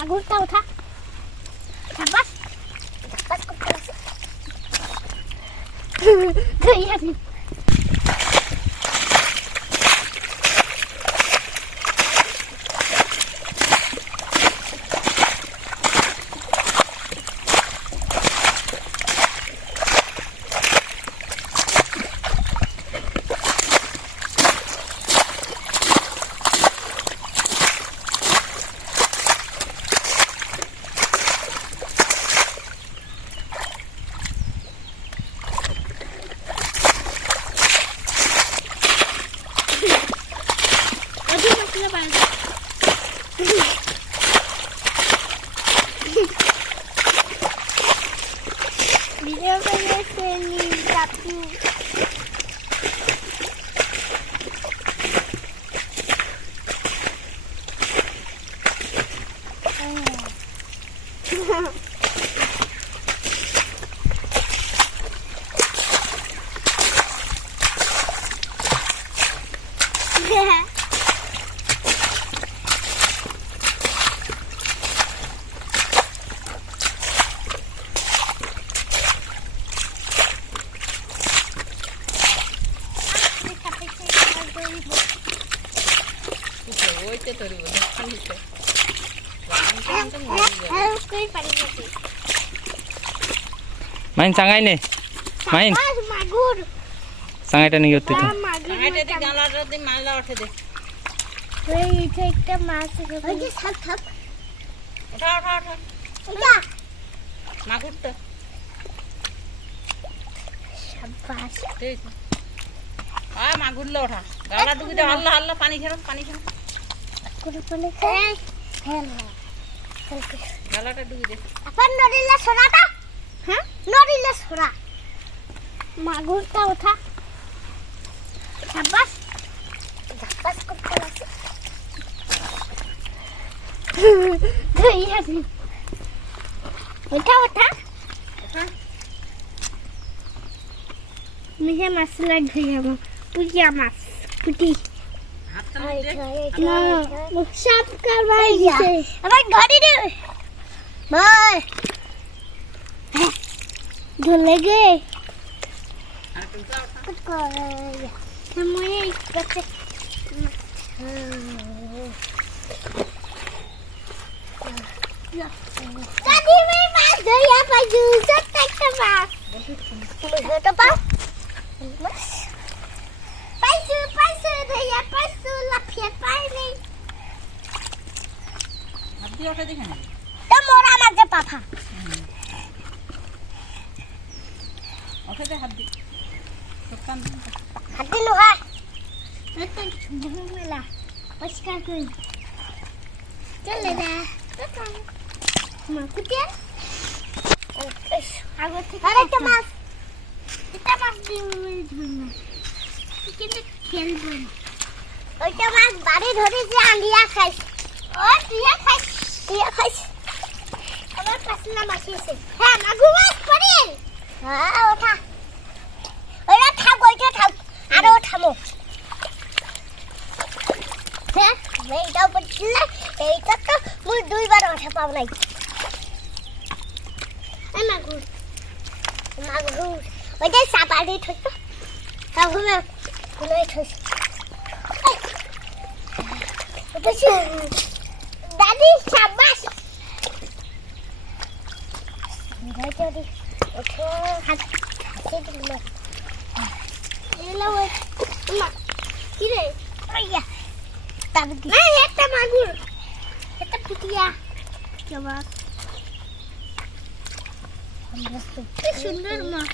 মাগুরটা ওঠা সাবাস সাবাস করতে আছে ধইয়া দি Video করে নি কাপু main sangai nih main মাগুর sangai টা নিয়ে উঠতে মাগুর গালাটা দিয়ে মালা ওঠে দে এই এটা একটা মাছ ওই যে সাপ সাপ ওঠা ওঠা ওঠা ওঠা মাগুরটা সাবাস এই মাগুরলা ওঠা গালা ডুবি দে আল্লাহ আল্লাহ পানি খেলো করে পানি খাই হেলা গালাটা ডুবি দে আপন নড়িলা সরাটা হ্যাঁ নড়িলা সরা মাগুরটা ওঠা সাবাস সাবাস করতে আছে ধইয়া দি ওঠা ওঠা মিহে মাছ লাগবে আমার পুটিয়া মাছ পুটি সাপ কারবাই দিছে আমার ঘরে দে ভাই ধরে গে আর তুই করে সময় করতে দাদি আমি মাছ ধরিয়া পাইছি ছোট্ট একটা মাছ তুমি তো পাও পাইছো ধরিয়া পাইছো লাফিয়ে পাইনি আপনি ওটা দেখেন তো মোরা মাঝে পাফা ওখানে হাত দি হাত দিলো হ্যাঁ এটা ঝুমেলা পরিষ্কার করি চলে যা মা কুটিয়া আগে থেকে আরেকটা মাছ এটা মাছ দিয়ে ঝুমে কিন্তু খেলবো না ওইটা মাছ বাড়ি ধরেছি আলিয়া খাইস ও টিয়া খাইস আমার পাসনা মাছ এসে হ্যাঁ মাগু মাছ পড়ে হ্যাঁ ওঠা ওইটা থাক ওইটা থাক আরো থামো হ্যাঁ এইটাও পড়ছিল এইটা তো মুই দুইবার ওঠা পাও নাই এই মাগু ওইটা সাপাড়ি ঠক তাও ঘুমে ঘুরে ঠস দাদি সাবাস দাদি ওঠো হাত হাতে দিল এলো মা কি রে আইয়া দাদি না একটা মাগুর একটা পুটিয়া কেবা কি সুন্দর মাছ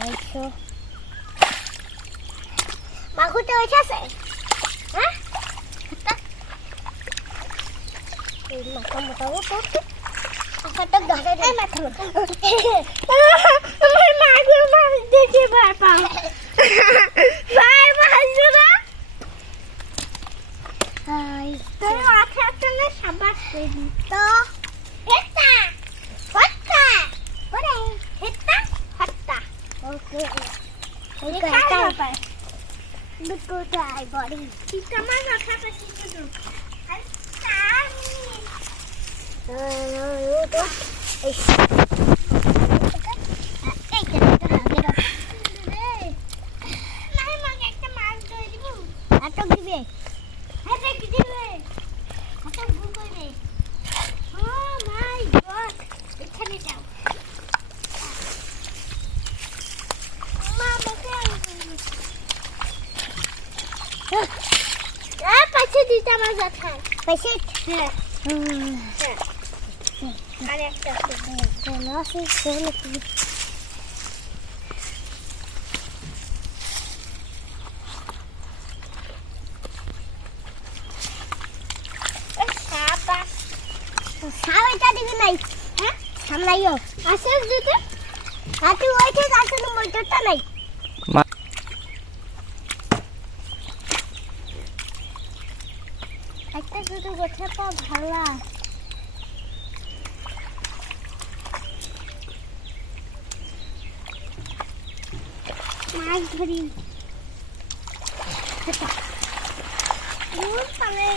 আচ্ছা মাগুরটা উঠেছে হ্যাঁ এই মাথা মোটা তো আচ্ছা ধরে দে মাথা মোটা আমার মাগুর মাছ দেখে ভয় পাও ভাই মাছ না আই তো মাথা চলে সাবাস করি তো হেটা হট্টা ওরে হেটা হট্টা ওকে ওকে কোথায় বড়ি চিতা মাছ রাখা পাচ্ছি শুধু আর সামনে এই একটা মাছ ধরে দিব আটক দিবে হ্যাঁ দেখ দিবে আটক করবে ও মাই গড এখানে যাও মা দেখে পাশে দিতে আমার কথা পাশে হ্যাঁ আর একটা আছে চলো সাবাইটা দিবি নাই হ্যাঁ সামলাইও আসে যেতে হাতে ওইটা আসলে মোটরটা নাই একটা শুধু গোছাটা ভালো মাছ ধরি পালে